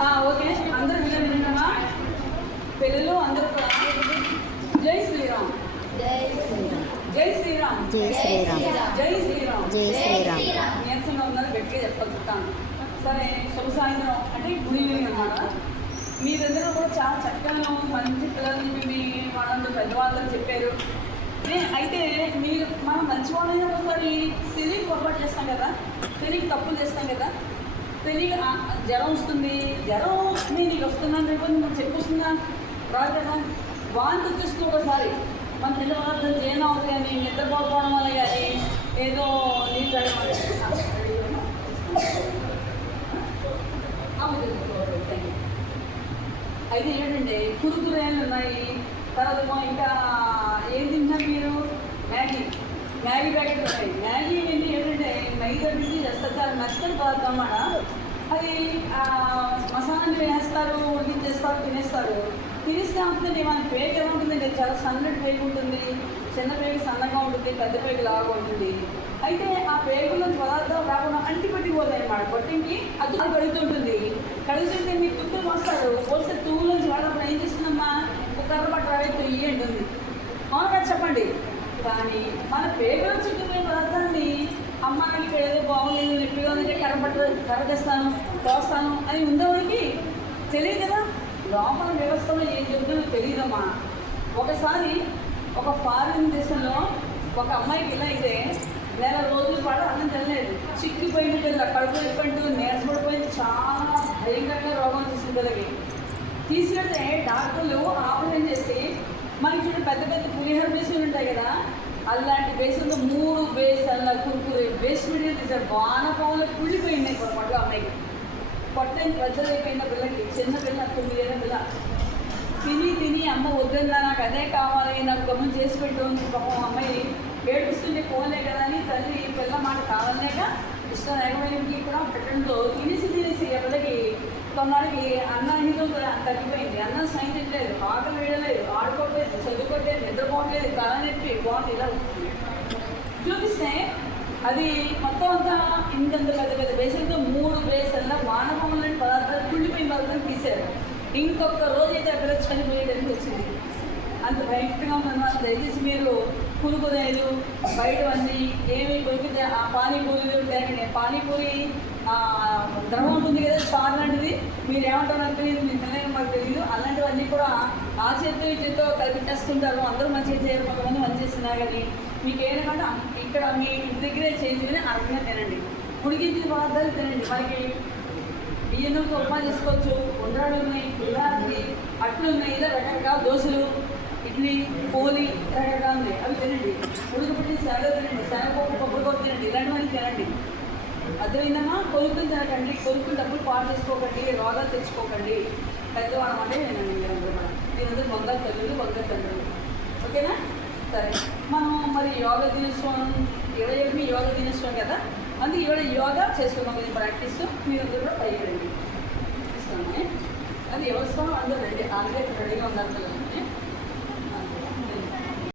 Okay, అందరూ విన్నామా? పిల్లలు అందరూ జై శ్రీరామ్, జై శ్రీరామ్, జై శ్రీరామ్, జై శ్రీరామ్, జై శ్రీరామ్, జై శ్రీరామ్. నీరసంగా ఉన్నారు, గట్టిగా చెప్పగలుగుతాను. సరే, శుభ సాయంత్రం అంటే గుడ్ ఈవినింగ్ అన్నమాట. మీరందరూ కూడా చాలా చక్కగా మంచి పిల్లలు మీ వాళ్ళందరూ పెద్దవాళ్ళని చెప్పారు. అయితే మీరు మనం మంచి వాళ్ళైనా ఒకసారి తెలియక పొరపాటు చేస్తాం కదా, తెలియక తప్పులు చేస్తాం కదా, తెలియక జ్వరం వస్తుంది, జ్వరం నీకు వస్తున్నాను రేపు నువ్వు చెప్పొస్తుందా రాదు కదా. వాంతి వచ్చేస్తుంది ఒకసారి, మన తిన్న పదార్థం చేయడం అవుతుంది కానీ నిద్రపోకపోవడం వల్ల కానీ ఏదో నీళ్ళు అయితే ఏంటంటే కురుకురేలు ఉన్నాయి. తర్వాత ఇంకా ఏం తింటున్నారు మీరు? మ్యాగీ ప్యాకెట్లు ఉన్నాయి. మ్యాగీ ఏంటి ఏంటంటే మైదా పిండి చేస్తారు, చాలా మెత్తని పదార్థం అన్నమాట. అది మసాలాలు వేస్తారు, ఉడికించేస్తారు, తినేస్తారు. తినేస్తే ఉంటుంది మన పేక ఎలా ఉంటుందండి, చాలా సన్నటి పేక ఉంటుంది, చిన్న పేక సన్నగా ఉంటుంది, పెద్ద పేక లాగా ఉంటుంది. అయితే ఆ పేగులో పదార్థాలు రాకుండా అంటిపెట్టిపోతాయి అన్నమాట. పొట్టింకి అది కడుగుతుంటుంది. కడుగుతుంటే మీరు తుట్టు పోస్తారు, పోస్తే తూలోంచి వాడప్పుడు ఏం చేస్తుందమ్మా, ఒక కర్ర పట్టాలి తొయ్యి అంటుంది. అవునా చెప్పండి. కానీ మన పేగుల చుట్టుకునే పదార్థాన్ని అమ్మ నాకు ఇక్కడ ఏదో బాగులేదు, నొప్పిగా ఉందంటే కర్ర తెస్తాను, తోస్తాను అని ఉందవరికి తెలియదు కదా. లోపల వ్యవస్థలో ఏం చెబుతుందో తెలియదమ్మా. ఒకసారి ఒక ఫారిన్ దేశంలో ఒక అమ్మాయికి ఇలా అయితే నెల రోజుల పాటు అన్నం తినలేదు, చిక్కిపోయింది, కడుపు అయిపోయింది, నీరసపడిపోయింది, చాలా భయంకరంగా రోగం చేసింది పిల్లకి. తీసుకెళ్తే డాక్టర్లు ఆపరేషన్ చేసి మనకి చూడండి పెద్ద పెద్ద పులిహోర బేసులు ఉంటాయి కదా, అలాంటి బేసులు 3 బేసన్ల కురుకురే బేస్మెంట్ తీసారు. వానపాములు కుళ్ళిపోయింది పొరపాటు అమ్మాయికి. పొట్టని పెద్దదైపోయిన పిల్లకి, చిన్న పిల్ల 9 ఏళ్ళ పిల్ల. తిని అమ్మ వద్దున్నా నాకు అదే కావాలి, నాకు గమనం చేసి పెట్టు పాపం అమ్మాయి ఏడుస్తుంటే పోలే కదా అని తల్లి పిల్ల మాట కావాలేక ఇష్టం లేకపోయినకి కూడా పెట్టడంతో తినేసి ఆ పిల్లకి కొన్నాళ్ళకి అన్నహీనం తగ్గిపోయింది. అన్నం సైన్యలేదు, ఆకలి వేయలేదు, ఆడుకోవట్లేదు, చదువుకోవట్లేదు, నిద్రపోవట్లేదు, తలనొప్పి బాగుంది. ఇలా చూపిస్తే అది మొత్తం అంతా ఇంతంత పెద్ద బేసన్తో 3 బేసన్ల వానపాములు లాంటి పదార్థాలు కుళ్ళిపోయిన పదార్థాలు తీశారు. ఇంకొక రోజు అయితే అక్కడ చనిపోయేటట్టు వచ్చింది. అంత భయంకరంగా ఉందన్నమాట. దయచేసి మీరు పులుగుదేలు బయటవన్నీ ఏమి దొరికితే ఆ పానీపూరీలు లేకపోతే పానీపూరి ద్రవం ఉంటుంది కదా, చారు లాంటిది, మీరు ఏమంటారో నాకు తెలియదు, మీరు తినలేని మాకు తెలియదు. అలాంటివన్నీ కూడా ఆ చేతితో ఈ చేతితో కలిపిట్టేస్తుంటారు. అందరూ మంచిగా చేయరు, కొంతమంది మంచి చేస్తున్నారు. కానీ మీకు ఏంటంటే ఇక్కడ మీ ఇంటి దగ్గరే చేయించుకుని అర్థంగా తినండి. ఉడికించిన పదార్థాలు తినండి. మనకి బియ్యంతో ఉప్మా చేసుకోవచ్చు, ఉండ్రాళ్ళు ఉన్నాయి, ఉల్లాది అట్లు ఉన్నాయి, ఇలా రకరకాల దోశలు, ఇడ్లీ, పూలి రకరకాలు ఉన్నాయి, అవి తినండి. ఉడకబెట్టి శనగ తినండి, శనగపప్పు, కొబ్బరిపప్పు తినండి, ఇలాంటివన్నీ తినండి. అర్థమైందమ్మా? కొనుక్కుని తినకండి, కొనుక్కుని డబ్బులు పాటు చేసుకోకండి, రోగాలు తెచ్చుకోకండి. పెద్దవాళ్ళం అంటే నేనండి మీరందరూ కూడా. మీరందరూ బంగారు తల్లులు, బంగారు తండ్రులు. ఓకేనా? సరే, మనం మరి యోగా దినోత్సవం 27 యోగా దినోత్సవం కదా, అందుకే ఇవాళ యోగా చేసుకున్నాం. ఇది ప్రాక్టీస్ మీరందరూ కూడా ట్రై చేయండి. ఇస్తాను అది వ్యవస్థ అందరూ రెడీ, ఆల్రెడీ రెడీగా ఉన్నారు పిల్లలు.